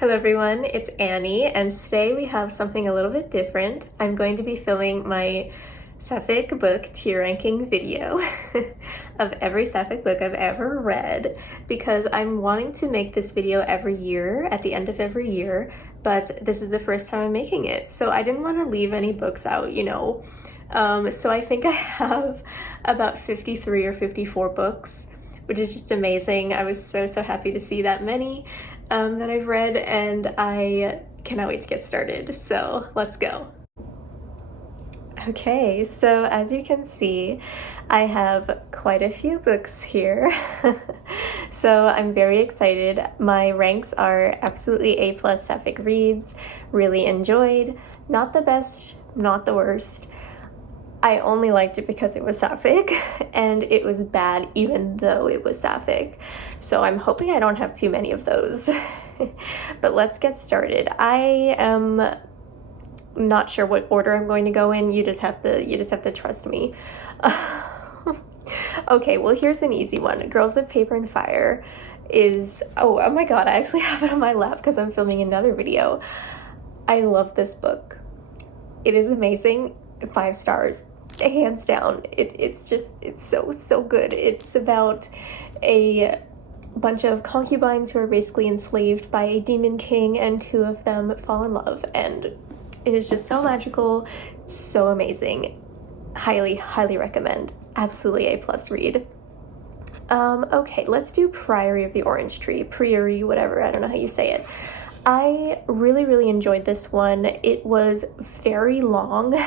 Hello everyone, it's Annie, and today we have something a little bit different. I'm going to be filming my Sapphic book tier ranking video of every Sapphic book I've ever read, because I'm wanting to make this video every year, at the end of every year, but this is the first time I'm making it, so I didn't want to leave any books out, you know. So I think I have about 53 or 54 books, which is just amazing. I was so happy to see that many that I've read, and I cannot wait to get started. So let's go. Okay, so as you can see, I have quite a few books here. So I'm very excited. My ranks are absolutely A+ Sapphic reads, really enjoyed, not the best, not the worst. I only liked it because it was Sapphic, and it was bad even though it was Sapphic. So I'm hoping I don't have too many of those. But let's get started. I am not sure what order I'm going to go in. You just have to trust me. Okay, well, here's an easy one. Girls of Paper and Fire is, oh my god, I actually have it on my lap because I'm filming another video. I love this book. It is amazing. 5 stars, hands down. It's so good. It's about a bunch of concubines who are basically enslaved by a demon king, and 2 of them fall in love, and it is just so magical, so amazing. Highly recommend. Absolutely A+ read. Okay, let's do Priory of the Orange Tree, Priory, whatever, I don't know how you say it. I really enjoyed this one. It was very long.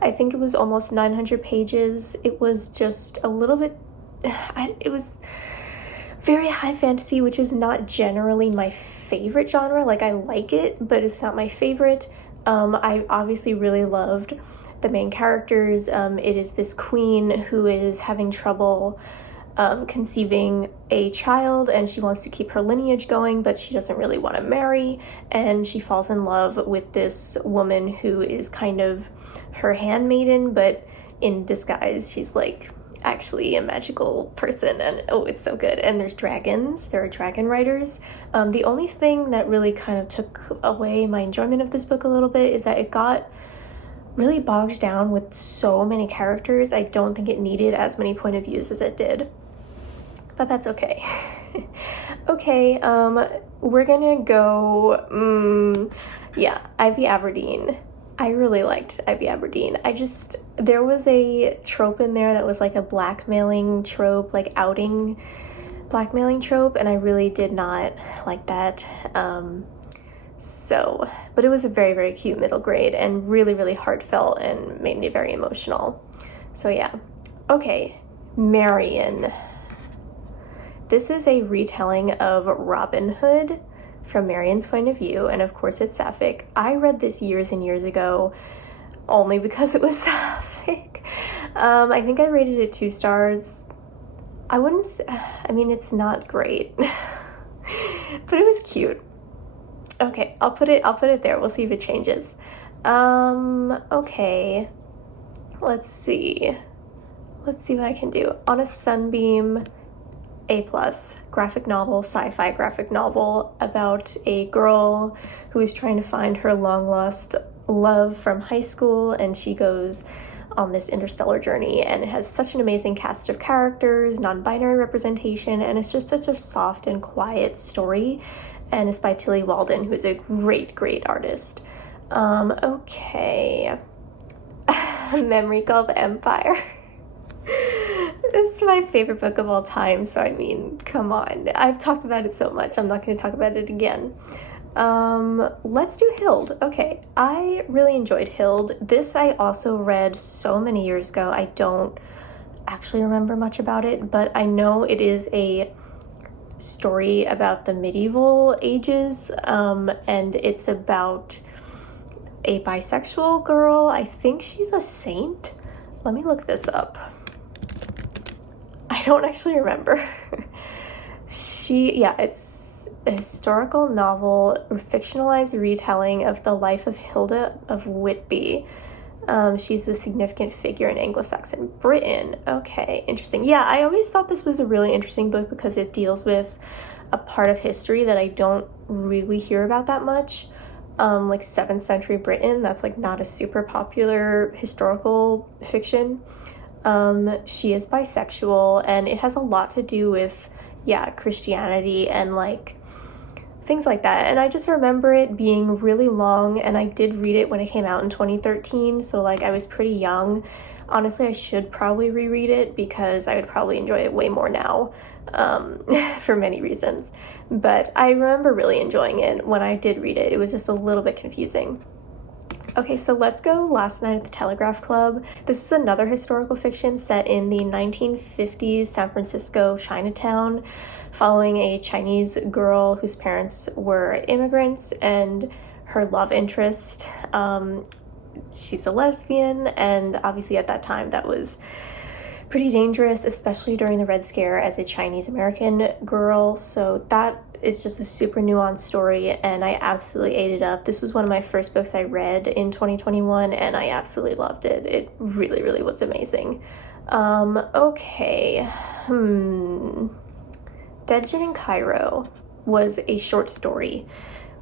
I think it was almost 900 pages. It was just a little bit, it was very high fantasy, which is not generally my favorite genre. Like, I like it, but it's not my favorite. I obviously really loved the main characters. It is this queen who is having trouble conceiving a child, and she wants to keep her lineage going, but she doesn't really want to marry, and she falls in love with this woman who is kind of her handmaiden, but in disguise she's like actually a magical person, and oh, it's so good. And there's dragons. There are dragon riders. The only thing that really kind of took away my enjoyment of this book a little bit is that it got really bogged down with so many characters. I don't think it needed as many point of views as it did, but that's okay. Okay, we're gonna go, yeah, Ivy Aberdeen. I really liked Ivy Aberdeen. There was a trope in there that was like a blackmailing trope, like outing blackmailing trope, and I really did not like that. But it was a very cute middle grade, and really heartfelt, and made me very emotional. So yeah. Okay, Marian. This is a retelling of Robin Hood from Marian's point of view, and of course it's Sapphic. I read this years and years ago only because it was Sapphic. I think I rated it 2 stars. I mean, it's not great, but it was cute. Okay, I'll put it there. We'll see if it changes. Okay, let's see what I can do. On a Sunbeam, A+, graphic novel, sci-fi graphic novel about a girl who is trying to find her long-lost love from high school, and she goes on this interstellar journey, and it has such an amazing cast of characters, non-binary representation, and it's just such a soft and quiet story, and it's by Tilly Walden, who is a great artist. Okay. Memory Called Empire. This is my favorite book of all time, so I mean, come on. I've talked about it so much, I'm not going to talk about it again. Let's do Hild. Okay, I really enjoyed Hild. This I also read so many years ago. I don't actually remember much about it, but I know it is a story about the medieval ages, and it's about a bisexual girl. I think she's a saint. Let me look this up. I don't actually remember. It's a historical novel, a fictionalized retelling of the life of Hilda of Whitby. She's a significant figure in Anglo-Saxon Britain. Okay, interesting. Yeah, I always thought this was a really interesting book because it deals with a part of history that I don't really hear about that much. Like 7th century Britain, that's like not a super popular historical fiction. She is bisexual, and it has a lot to do with, yeah, Christianity and like things like that. And I just remember it being really long, and I did read it when it came out in 2013, so like I was pretty young. Honestly, I should probably reread it because I would probably enjoy it way more now, for many reasons. But I remember really enjoying it when I did read it. It was just a little bit confusing. Okay, so let's go Last Night at the Telegraph Club. This is another historical fiction set in the 1950s San Francisco Chinatown, following a Chinese girl whose parents were immigrants and her love interest. She's a lesbian, and obviously at that time that was pretty dangerous, especially during the Red Scare as a Chinese American girl. So that is just a super nuanced story, and I absolutely ate it up. This was one of my first books I read in 2021, and I absolutely loved it. It really, really was amazing. Okay. Dead Gin in Cairo was a short story,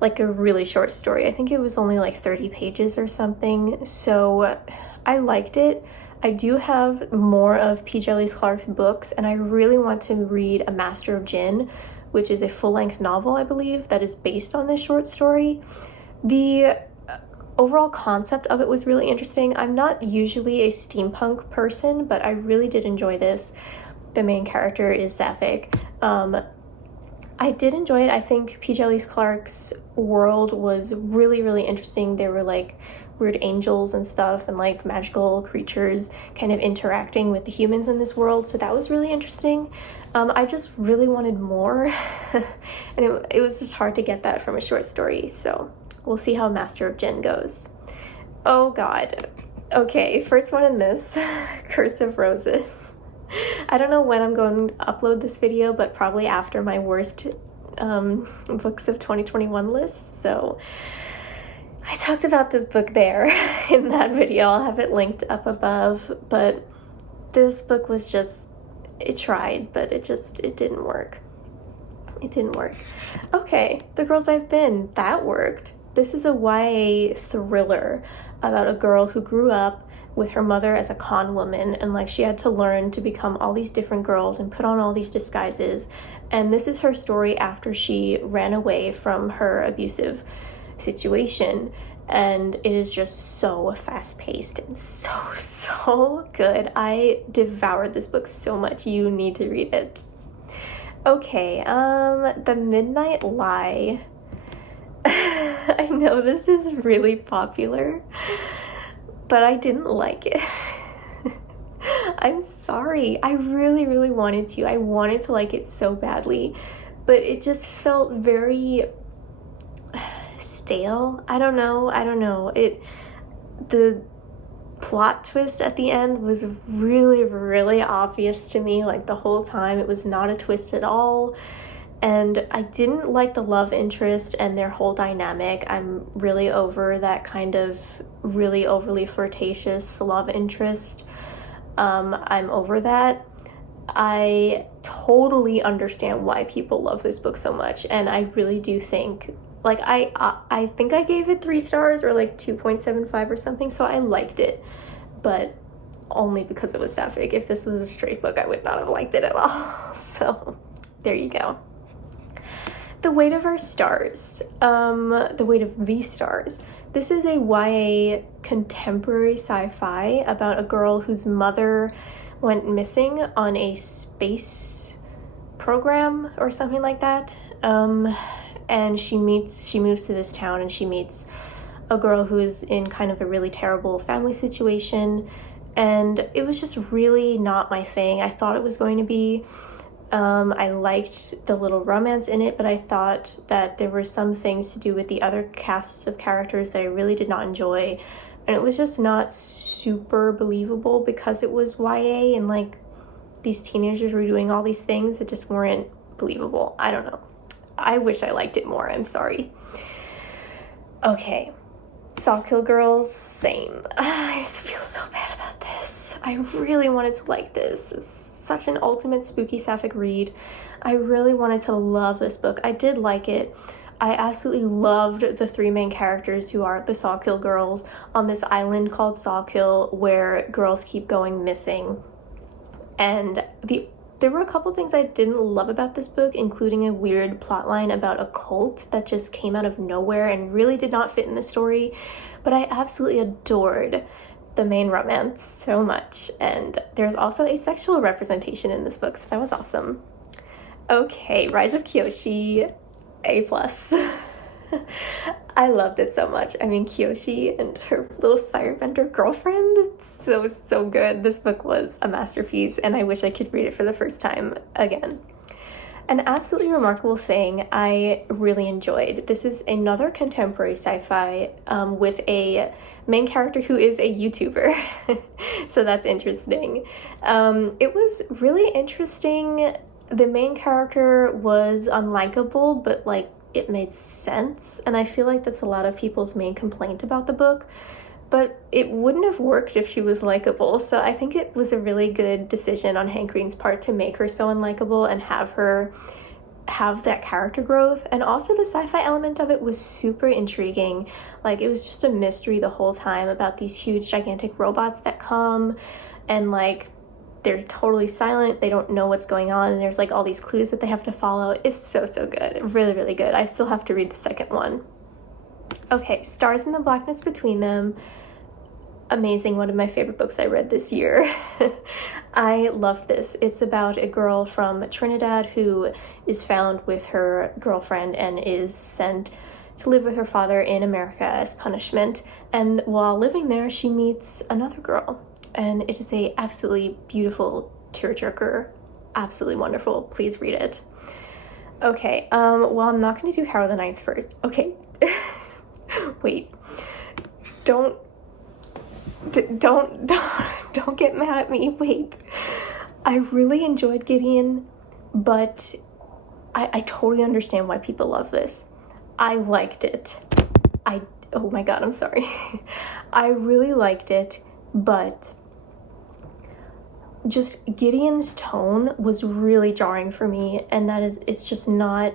like a really short story. I think it was only like 30 pages or something, so I liked it. I do have more of P. Djèlí Clark's books, and I really want to read A Master of Gin, which is a full-length novel, I believe, that is based on this short story. The overall concept of it was really interesting. I'm not usually a steampunk person, but I really did enjoy this. The main character is Sapphic. I did enjoy it. I think P. Djèlí Clark's world was really, really interesting. There were like weird angels and stuff, and like magical creatures kind of interacting with the humans in this world, so that was really interesting. I just really wanted more, and it was just hard to get that from a short story, so we'll see how Master of Gin goes. Oh god. Okay, first one in this, Curse of Roses. I don't know when I'm going to upload this video, but probably after my worst books of 2021 list, so I talked about this book there in that video. I'll have it linked up above, but this book was just, it tried, but it didn't work. It didn't work. Okay, The Girls I've Been, that worked. This is a YA thriller about a girl who grew up with her mother as a con woman, and like she had to learn to become all these different girls and put on all these disguises. And this is her story after she ran away from her abusive situation, and it is just so fast-paced and so good. I devoured this book so much. You need to read it. Okay, The Midnight Lie. I know this is really popular, but I didn't like it. I'm sorry. I really wanted to. I wanted to like it so badly, but it just felt very stale. I don't know. The plot twist at the end was really obvious to me, like the whole time. It was not a twist at all, and I didn't like the love interest and their whole dynamic. I'm really over that kind of really overly flirtatious love interest. I'm over that. I totally understand why people love this book so much, and I really do think, like, I think I gave it 3 stars or like 2.75 or something, so I liked it, but only because it was Sapphic. If this was a straight book, I would not have liked it at all. So there you go. The Weight of Our Stars. The Weight of the Stars. This is a YA contemporary sci-fi about a girl whose mother went missing on a space program or something like that. And she moves to this town, and she meets a girl who is in kind of a really terrible family situation, and it was just really not my thing. I thought it was going to be. I liked the little romance in it, but I thought that there were some things to do with the other casts of characters that I really did not enjoy, and it was just not super believable because it was YA and like these teenagers were doing all these things that just weren't believable. I don't know. I wish I liked it more. I'm sorry. Okay. Sawkill Girls, same. I just feel so bad about this. I really wanted to like this. It's such an ultimate spooky sapphic read. I really wanted to love this book. I did like it. I absolutely loved the three main characters, who are the Sawkill girls, on this island called Sawkill where girls keep going missing. And there were a couple things I didn't love about this book, including a weird plotline about a cult that just came out of nowhere and really did not fit in the story. But I absolutely adored the main romance so much. And there's also a sexual representation in this book, so that was awesome. Okay, Rise of Kyoshi, A+. I loved it so much. I mean, Kyoshi and her little firebender girlfriend, it's so good. This book was a masterpiece, and I wish I could read it for the first time again. An absolutely remarkable thing I really enjoyed. This is another contemporary sci-fi with a main character who is a YouTuber. So that's interesting. It was really interesting. The main character was unlikable, but like it made sense, and I feel like that's a lot of people's main complaint about the book, but it wouldn't have worked if she was likable. So I think it was a really good decision on Hank Green's part to make her so unlikable and have her have that character growth. And also the sci-fi element of it was super intriguing. Like, it was just a mystery the whole time about these huge gigantic robots that come, and like they're totally silent, they don't know what's going on, and there's like all these clues that they have to follow. It's so good, really, really good. I still have to read the second one. Okay, Stars in the Blackness Between Them. Amazing, one of my favorite books I read this year. I love this. It's about a girl from Trinidad who is found with her girlfriend and is sent to live with her father in America as punishment. And while living there, she meets another girl. And it is a absolutely beautiful tearjerker, absolutely wonderful. Please read it. Okay, well, I'm not going to do Harrow the Ninth first. Okay, wait, don't get mad at me. Wait, I really enjoyed Gideon, but I totally understand why people love this. I liked it. Oh my god, I'm sorry. I really liked it, but just Gideon's tone was really jarring for me, and that is, it's just not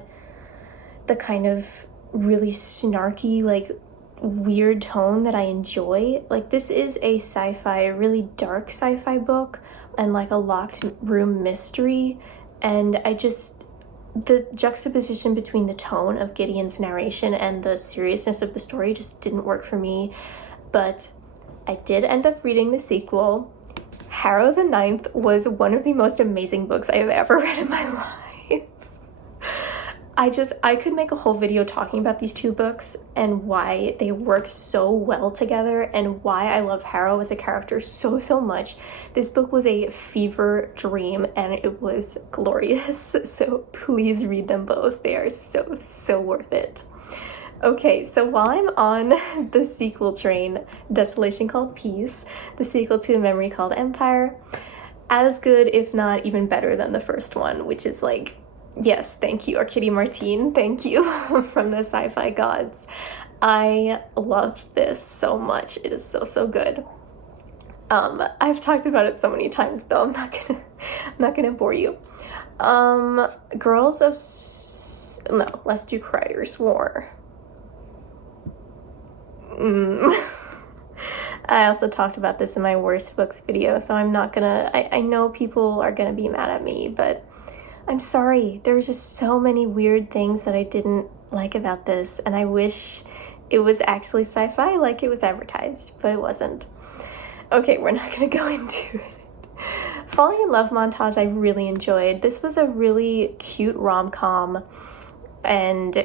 the kind of really snarky, like weird tone that I enjoy. Like, this is a sci-fi, really dark sci-fi book, and like a locked room mystery, and the juxtaposition between the tone of Gideon's narration and the seriousness of the story just didn't work for me. But I did end up reading the sequel. Harrow the Ninth was one of the most amazing books I have ever read in my life. I could make a whole video talking about these two books and why they work so well together, and why I love Harrow as a character so much. This book was a fever dream, and it was glorious. So please read them both. They are so worth it. Okay, so while I'm on the sequel train, Desolation Called Peace, the sequel to A Memory Called Empire, as good, if not even better than the first one, which is like, yes, thank you, Arkady Martine, thank you, from the sci-fi gods. I loved this so much. It is so good. I've talked about it so many times, though I'm not gonna bore you. Let's do Crider's War. I also talked about this in my worst books video, so I'm not gonna, I know people are gonna be mad at me, but I'm sorry. There's just so many weird things that I didn't like about this, and I wish it was actually sci-fi like it was advertised, but it wasn't. Okay, we're not gonna go into it. Falling in Love Montage I really enjoyed. This was a really cute rom-com, and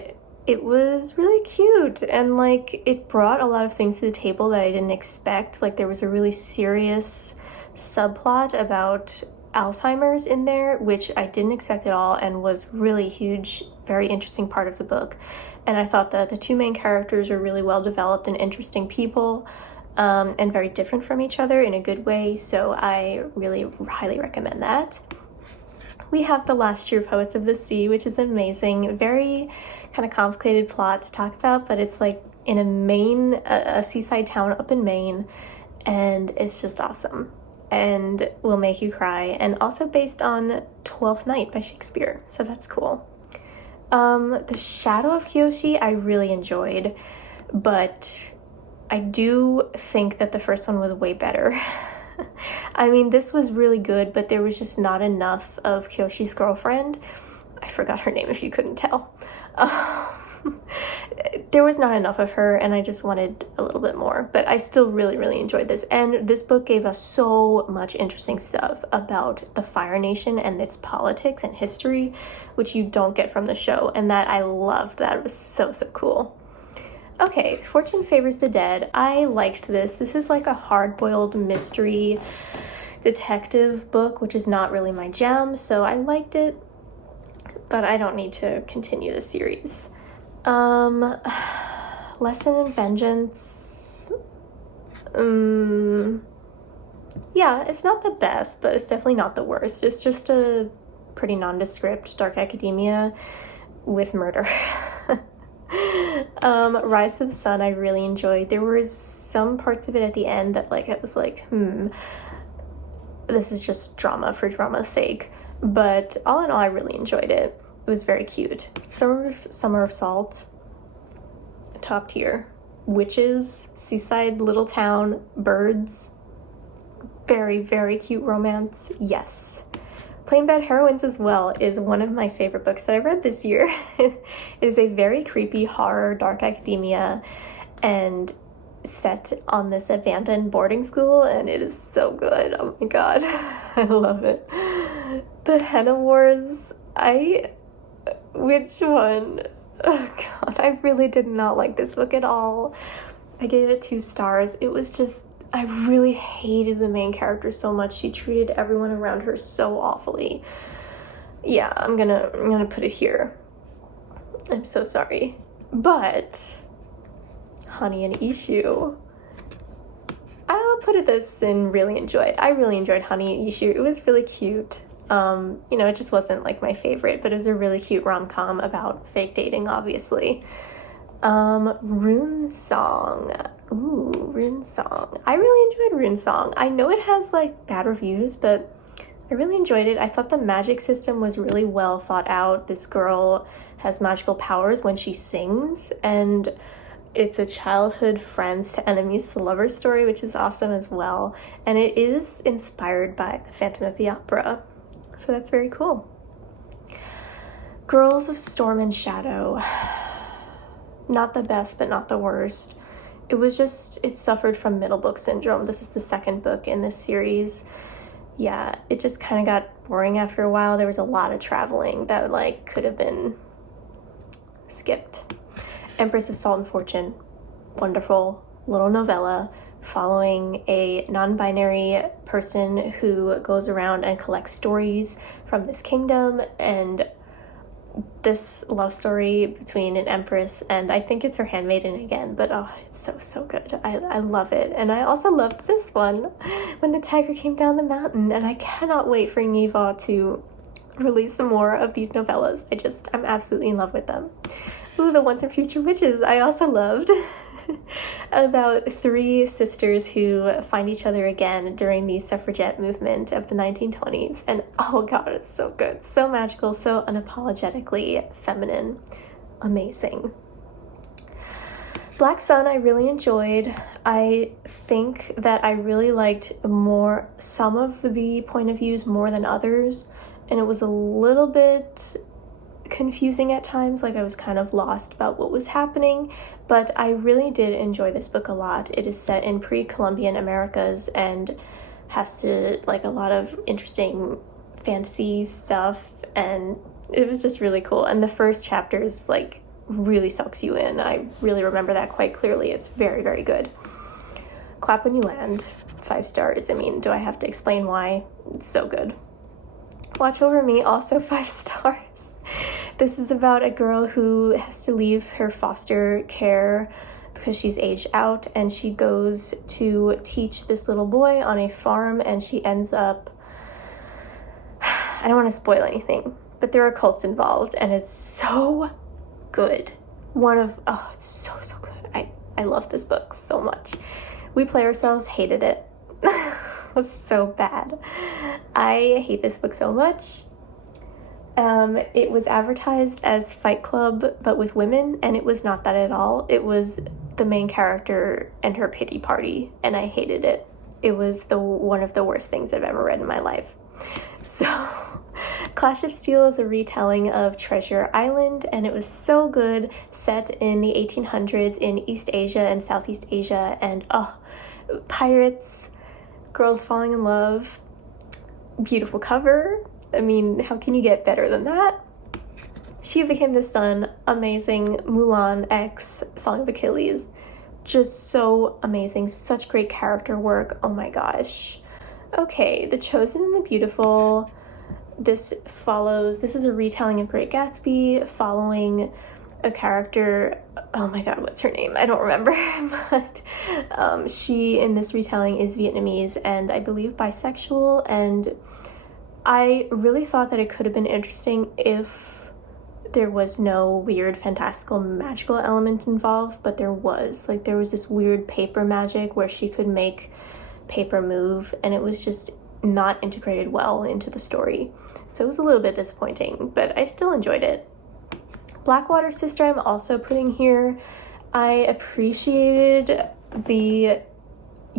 it was really cute, and like it brought a lot of things to the table that I didn't expect. Like, there was a really serious subplot about Alzheimer's in there, which I didn't expect at all, and was really huge, very interesting part of the book. And I thought that the two main characters were really well developed and interesting people, and very different from each other in a good way, so I really highly recommend that. We have The Last True Poets of the Sea, which is amazing. Very kind of complicated plot to talk about, but it's like in a seaside town up in Maine, and it's just awesome and will make you cry, and also based on Twelfth Night by Shakespeare, so that's cool. The Shadow of Kyoshi I really enjoyed, but I do think that the first one was way better. I mean, this was really good, but there was just not enough of Kyoshi's girlfriend. I forgot her name if you couldn't tell. There was not enough of her, and I just wanted a little bit more, but I still really, really enjoyed this. And this book gave us so much interesting stuff about the Fire Nation and its politics and history, which you don't get from the show, and that I loved. That was so, so cool. Okay, Fortune Favors the Dead. I liked this. This is like a hard-boiled mystery detective book, which is not really my jam, so I liked it, but I don't need to continue the series. Lesson in Vengeance. Yeah, it's not the best, but it's definitely not the worst. It's just a pretty nondescript dark academia with murder. Rise to the Sun I really enjoyed. There were some parts of it at the end that like I was like, this is just drama for drama's sake. But all in all, I really enjoyed it. It was very cute. Summer of Salt, top tier. Witches, seaside little town, birds, very, very cute romance, yes. Plain Bad Heroines as well is one of my favorite books that I read this year. It is a very creepy horror, dark academia, and set on this abandoned boarding school, and it is so good. Oh my god, I love it. The Henna Wars, which one? Oh god, I really did not like this book at all. I gave it 2 stars. It was just, I really hated the main character so much. She treated everyone around her so awfully. Yeah, I'm gonna put it here. I'm so sorry. But Honey and Ishu, I'll put it this and really enjoyed. I really enjoyed Honey and Ishu. It was really cute. You know, it just wasn't like my favorite, but it was a really cute rom-com about fake dating, obviously. Rune Song. Ooh, Rune Song. I really enjoyed Rune Song. I know it has like bad reviews, but I really enjoyed it. I thought the magic system was really well thought out. This girl has magical powers when she sings, and it's a childhood friends to enemies to lovers story, which is awesome as well. And it is inspired by the Phantom of the Opera. So that's very cool. Girls of Storm and Shadow. Not the best, but not the worst. It was just, it suffered from middle book syndrome. This is the second book in this series. Yeah, it just kind of got boring after a while. There was a lot of traveling that like could have been skipped. Empress of Salt and Fortune. Wonderful little novella following a non-binary person who goes around and collects stories from this kingdom, and this love story between an empress and I think it's her handmaiden again, but oh, it's so good. I love it. And I also loved this one, When the Tiger Came Down the Mountain, and I cannot wait for Neva to release some more of these novellas. I'm absolutely in love with them. Ooh, The Once and Future Witches I also loved. About 3 sisters who find each other again during the suffragette movement of the 1920s, and oh god, it's so good, so magical, so unapologetically feminine, amazing. Black Sun I really enjoyed. I think that I really liked some of the point of views more than others, and it was a little bit confusing at times, like I was kind of lost about what was happening, but I really did enjoy this book a lot. It is set in pre-Columbian Americas and has to like a lot of interesting fantasy stuff, and it was just really cool. And the first chapters like really soaks you in. I really remember that quite clearly. It's very, very good. Clap When You Land, 5 stars. I mean, do I have to explain why? It's so good. Watch Over Me, also 5 stars. This is about a girl who has to leave her foster care because she's aged out, and she goes to teach this little boy on a farm, and she ends up, I don't want to spoil anything, but there are cults involved, and it's so good. It's so good. I love this book so much. We Play Ourselves, hated it. It was so bad. I hate this book so much. It was advertised as Fight Club, but with women, and it was not that at all. It was the main character and her pity party, and I hated it. It was one of the worst things I've ever read in my life. So, Clash of Steel is a retelling of Treasure Island, and it was so good, set in the 1800s in East Asia and Southeast Asia, and pirates, girls falling in love, beautiful cover. I mean, how can you get better than that? She Became the Sun, amazing. Mulan X, Song of Achilles, just so amazing. Such great character work. Oh my gosh. Okay, The Chosen and the Beautiful. This is a retelling of Great Gatsby, following a character, oh my god, what's her name? I don't remember, but she in this retelling is Vietnamese and I believe bisexual, and I really thought that it could have been interesting if there was no weird fantastical magical element involved, but there was. Like, there was this weird paper magic where she could make paper move, and it was just not integrated well into the story. So it was a little bit disappointing, but I still enjoyed it. Blackwater Sister I'm also putting here. I appreciated the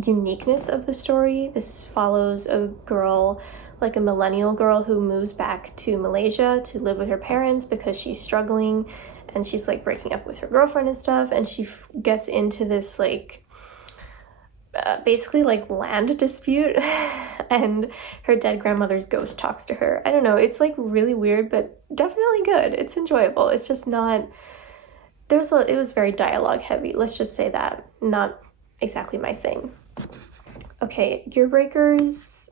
uniqueness of the story. This follows a girl, like a millennial girl, who moves back to Malaysia to live with her parents because she's struggling and she's like breaking up with her girlfriend and stuff, and she gets into this like basically like land dispute and her dead grandmother's ghost talks to her. I don't know, it's like really weird but definitely good. It's enjoyable. It's just not, it was very dialogue heavy, let's just say that. Not exactly my thing. Okay, Gear Breakers.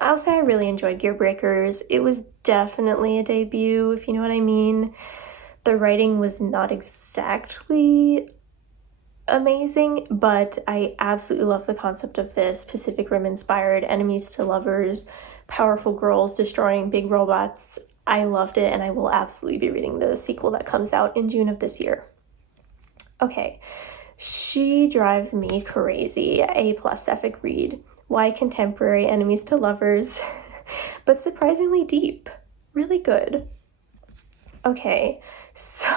I'll say I really enjoyed Gear Breakers. It was definitely a debut, if you know what I mean. The writing was not exactly amazing, but I absolutely love the concept of this. Pacific Rim inspired, enemies to lovers, powerful girls destroying big robots. I loved it, and I will absolutely be reading the sequel that comes out in June of this year. Okay, She Drives Me Crazy, A+ Sapphic read. Why contemporary, enemies to lovers, but surprisingly deep. Really good. Okay, so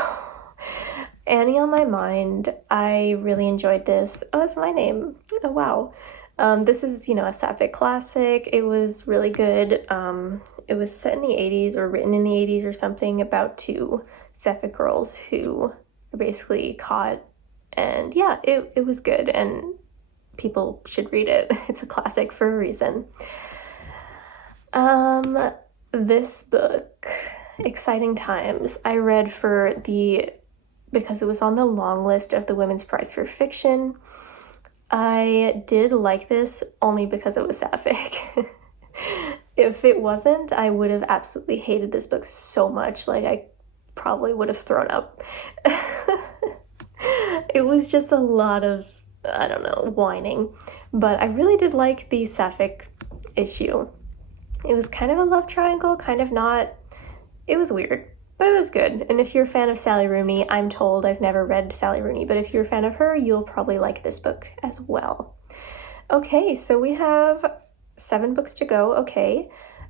Annie on My Mind. I really enjoyed this. Oh, that's my name. Oh, wow. This is, a Sapphic classic. It was really good. It was set in the 80s or written in the 80s or something, about two Sapphic girls who are basically caught. And yeah, it was good, and people should read it. It's a classic for a reason. This book, Exciting Times, I read because it was on the long list of the Women's Prize for Fiction. I did like this only because it was Sapphic. If it wasn't, I would have absolutely hated this book so much. Like, I probably would have thrown up. It was just a lot of, I don't know, whining. But I really did like the Sapphic issue. It was kind of a love triangle, kind of not. It was weird, but it was good. And if you're a fan of Sally Rooney, I'm told, I've never read Sally Rooney, but if you're a fan of her, you'll probably like this book as well. Okay, so we have 7 books to go. Okay.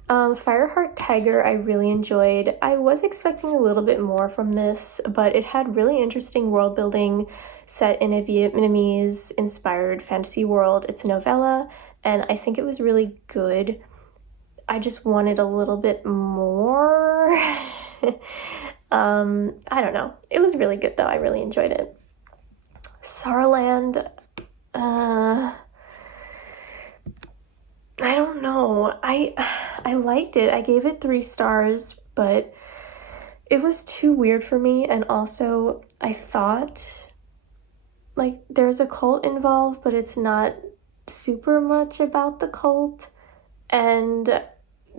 Fireheart Tiger I really enjoyed. I was expecting a little bit more from this, but it had really interesting world building set in a Vietnamese inspired fantasy world. It's a novella, and I think it was really good. I just wanted a little bit more. I don't know. It was really good though. I really enjoyed it. Saarland, I don't know. I liked it. I gave it 3 stars, but it was too weird for me. And also, I thought, like, there's a cult involved, but it's not super much about the cult. And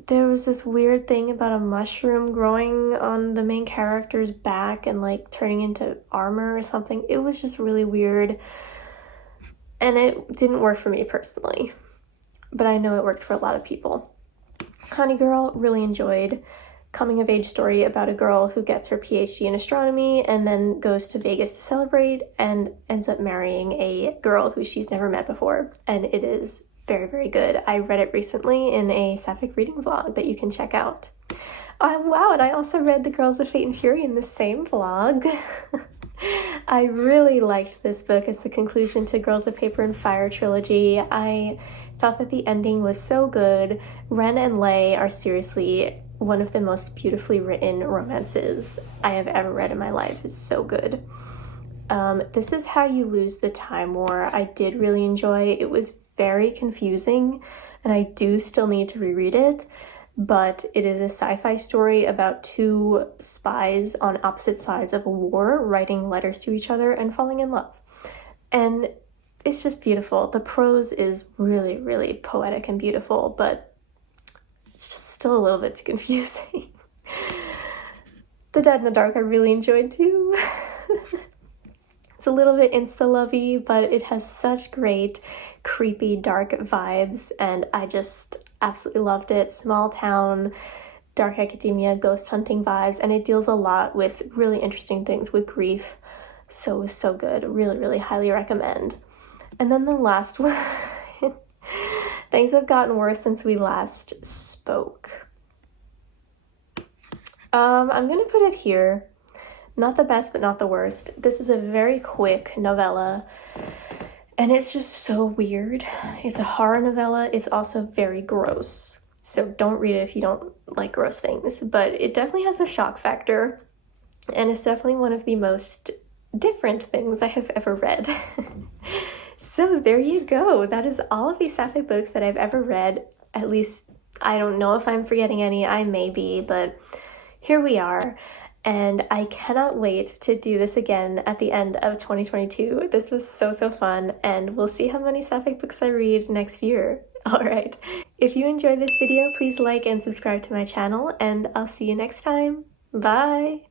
there was this weird thing about a mushroom growing on the main character's back and, like, turning into armor or something. It was just really weird. And it didn't work for me personally, but I know it worked for a lot of people. Honey Girl, really enjoyed. Coming of age story about a girl who gets her PhD in astronomy and then goes to Vegas to celebrate and ends up marrying a girl who she's never met before. And it is very, very good. I read it recently in a Sapphic reading vlog that you can check out. Wow, and I also read The Girls of Fate and Fury in the same vlog. I really liked this book as the conclusion to Girls of Paper and Fire trilogy. I thought that the ending was so good. Ren and Lei are seriously one of the most beautifully written romances I have ever read in my life. It's so good. This Is How You Lose the Time War. I did really enjoy. It was very confusing, and I do still need to reread it, but it is a sci-fi story about two spies on opposite sides of a war writing letters to each other and falling in love. And it's just beautiful. The prose is really, really poetic and beautiful, but it's just still a little bit too confusing. The Dead in the Dark I really enjoyed too. It's a little bit insta-lovey, but it has such great, creepy, dark vibes, and I just absolutely loved it. Small town, dark academia, ghost hunting vibes, and it deals a lot with really interesting things with grief. So good. Really, really highly recommend. And then the last one, things have gotten worse since we last spoke. I'm gonna put it here. Not the best, but not the worst. This is a very quick novella, and it's just so weird. It's a horror novella. It's also very gross. So don't read it if you don't like gross things, but it definitely has a shock factor, and it's definitely one of the most different things I have ever read. So there you go. That is all of the Sapphic books that I've ever read. At least, I don't know if I'm forgetting any. I may be, but here we are. And I cannot wait to do this again at the end of 2022. This was so fun, and we'll see how many Sapphic books I read next year. Alright, if you enjoyed this video, please like and subscribe to my channel, and I'll see you next time. Bye!